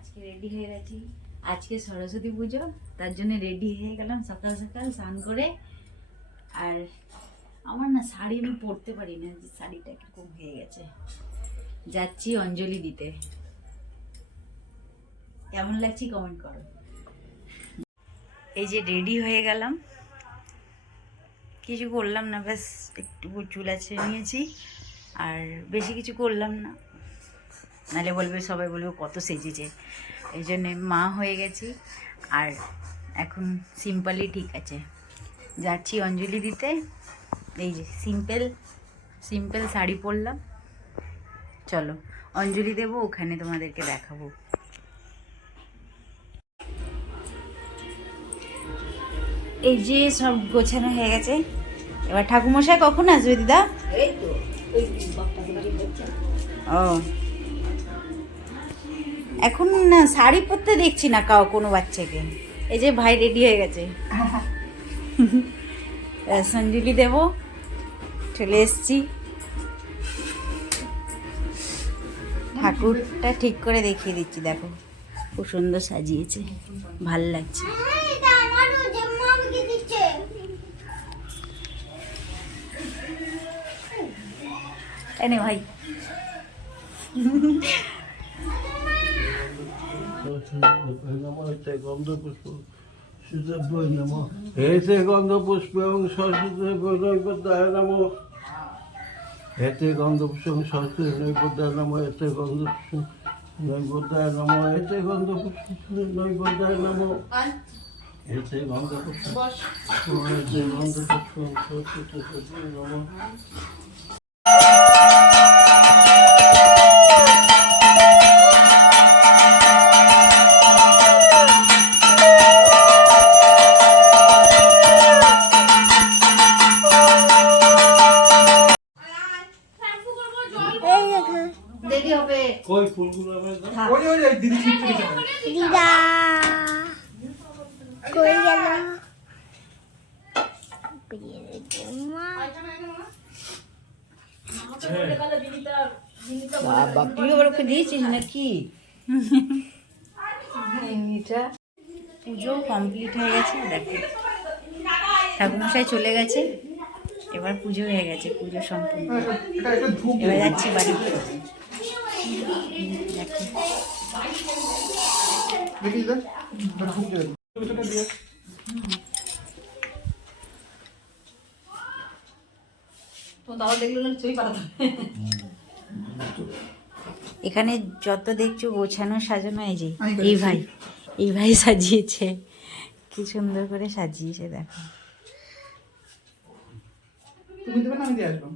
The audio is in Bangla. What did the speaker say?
আজকে রেডি হয়ে গেছি। আজকে সরস্বতী পুজো, তার জন্য রেডি হয়ে গেলাম সকাল সকাল স্নান করে। আর আমার না শাড়ি আমি পরতে পারি না, যে শাড়িটা কিরকম হয়ে গেছে। যাচ্ছি অঞ্জলি দিতে। কেমন লাগছে কমেন্ট করো। এই যে রেডি হয়ে গেলাম, কিছু করলাম না, ব্যাস একটু চুল আঁচড়ে নিয়েছি আর বেশি কিছু করলাম না, নাহলে বলবে, সবাই বলবে কত সেজেছে। এই জন্যে মা হয়ে গেছি আর এখন সিম্পলই ঠিক আছে। যাচ্ছি অঞ্জলি দিতে। এই যে সিম্পল শাড়ি পরলাম, চলো অঞ্জলি দেবো, ওখানে তোমাদেরকে দেখাবো। এই যে সব গোছানো হয়ে গেছে। এবার ঠাকুমশাই কখন আসবে দিদা? ও, এখন না শাড়ি পরতে দেখছি না কোনো বাচ্চাকে। এই যে ভাই রেডি হয়ে গেছে, অঞ্জলি দেব, চলে এসছি। ঠাকুরটা ঠিক করে দেখিয়ে দিচ্ছি, দেখো খুব সুন্দর সাজিয়েছে, ভাল লাগছে। এনে ভাই, হেতে গন্ধ পুষ্প এবং সরস্বতী নৈবেদ্যায় নম। হেতে গন্ধ পুষ্প এবং সরস্বতী নৈবেদ্যায় নম। হেতে গন্ধ পুষ্প নৈবেদ্যায় নম। হেতে গন্ধ পুষ্প নৈবেদ্যায় নম। হেতে গন্ধ পুষ্প হেতে গন্ধ পুষ্প সরস্বতী নম। দেরি হবে। কই ফুলগুলো আমার ওই ওই ওই দিদি ঠিক করে যাবে। দিদা কই গেল? বাবা, তুই ওকে দিয়েছিস নাকি? পুজো কমপ্লিট হয়ে গেছে, দেখো ঠাকুমশাই চলে গেছে, এবার পুজো হয়ে গেছে, পুজো সম্পূর্ণ। এটা একটু ধূপ এবার যাচ্ছি বাড়িতে। দেখো দেখি দে, এটা ধূপ দিয়ে দে। এটা দিয়ে তো দাও, দেখলো না ছবি পাঠাতে। এখানে যত দেখছো গোছানো সাজানো, এই ভাই সাজিয়েছে, কি সুন্দর করে সাজিয়েছে দেখো। তুমি দেবে না, আমি দিয়ে আসবো।